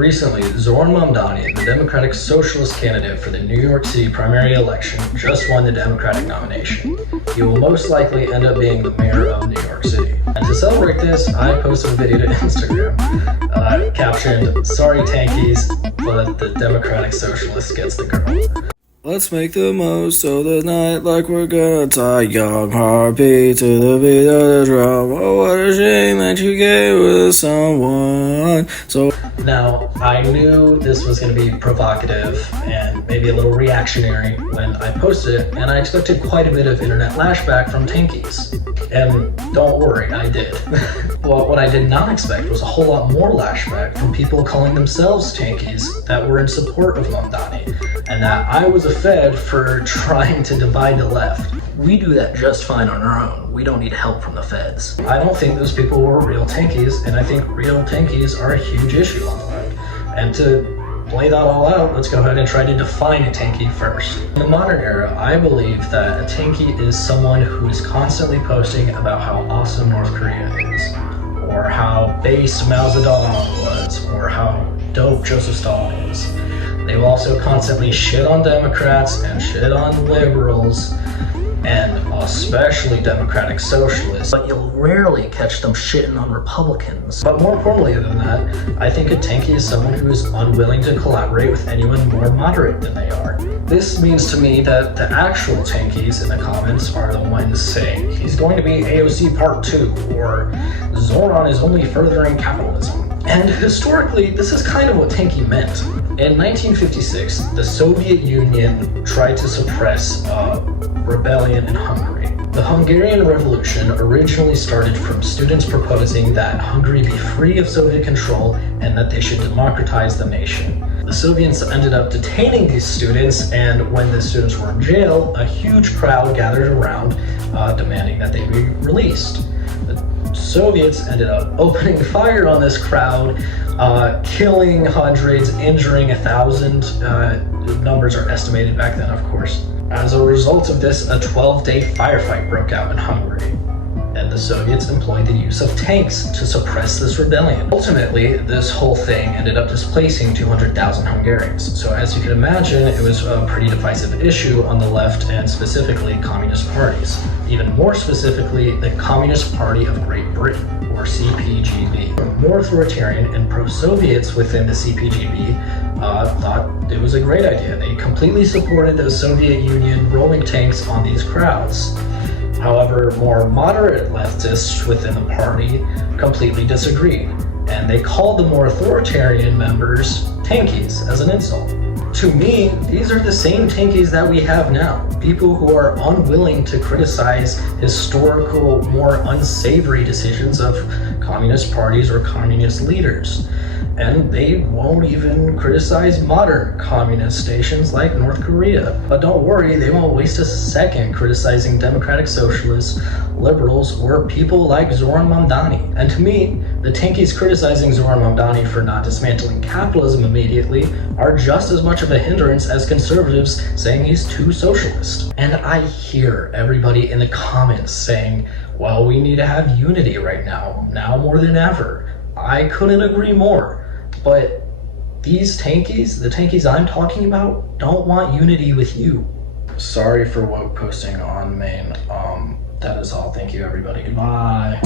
Recently, Zoran Mamdani, the Democratic Socialist candidate for the New York City primary election, just won the Democratic nomination. He will most likely end up being the mayor of New York City. And to celebrate this, I posted a video to Instagram, captioned, "Sorry Tankies, but the Democratic Socialist gets the girl." Let's make the most of the night like we're gonna die. Young heartbeat to the beat of the drum. Oh, what a shame that you gave with someone. So now, I knew this was going to be provocative and maybe a little reactionary when I posted it, and I expected quite a bit of internet lashback from Tankies. And don't worry, I did. Well, what I did not expect was a whole lot more lashback from people calling themselves Tankies that were in support of Mamdani, and that I was a Fed for trying to divide the left. We do that just fine on our own. We don't need help from the feds. I don't think those people were real Tankies, and I think real Tankies are a huge issue on the left. And to play that all out, let's go ahead and try to define a Tankie first. In the modern era, I believe that a Tankie is someone who is constantly posting about how awesome North Korea is, or how base Mao Zedong was, or how dope Joseph Stalin is. They will also constantly shit on Democrats and shit on liberals, and especially Democratic Socialists, but you'll rarely catch them shitting on Republicans. But more importantly than that, I think a Tankie is someone who is unwilling to collaborate with anyone more moderate than they are. This means to me that the actual Tankies in the comments are the ones saying, "He's going to be AOC Part 2, or Zoran is only furthering capitalism." And historically, this is kind of what Tankie meant. In 1956, the Soviet Union tried to suppress rebellion in Hungary. The Hungarian Revolution originally started from students proposing that Hungary be free of Soviet control and that they should democratize the nation. The Soviets ended up detaining these students, and when the students were in jail, a huge crowd gathered around demanding that they be released. The Soviets ended up opening fire on this crowd, killing hundreds, injuring 1,000. Numbers are estimated back then, of course. As a result of this, a 12-day firefight broke out in Hungary, and the Soviets employed the use of tanks to suppress this rebellion. Ultimately, this whole thing ended up displacing 200,000 Hungarians. So as you can imagine, it was a pretty divisive issue on the left, and specifically communist parties. Even more specifically, the Communist Party of Great Britain, or CPGB. More authoritarian and pro-Soviets within the CPGB thought it was a great idea. They completely supported the Soviet Union rolling tanks on these crowds. However, more moderate leftists within the party completely disagreed, and they called the more authoritarian members Tankies as an insult. To me, these are the same Tankies that we have now. People who are unwilling to criticize historical, more unsavory decisions of communist parties or communist leaders. And they won't even criticize modern communist stations like North Korea. But don't worry, they won't waste a second criticizing Democratic Socialists, liberals, or people like Zoran Mamdani. And to me, the Tankies criticizing Zoran Mamdani for not dismantling capitalism immediately are just as much of a hindrance as conservatives saying he's too socialist. And I hear everybody in the comments saying, well, we need to have unity right now more than ever. I couldn't agree more. But these Tankies, the Tankies I'm talking about, don't want unity with you. Sorry for woke posting on Maine. That is all. Thank you, everybody. Goodbye.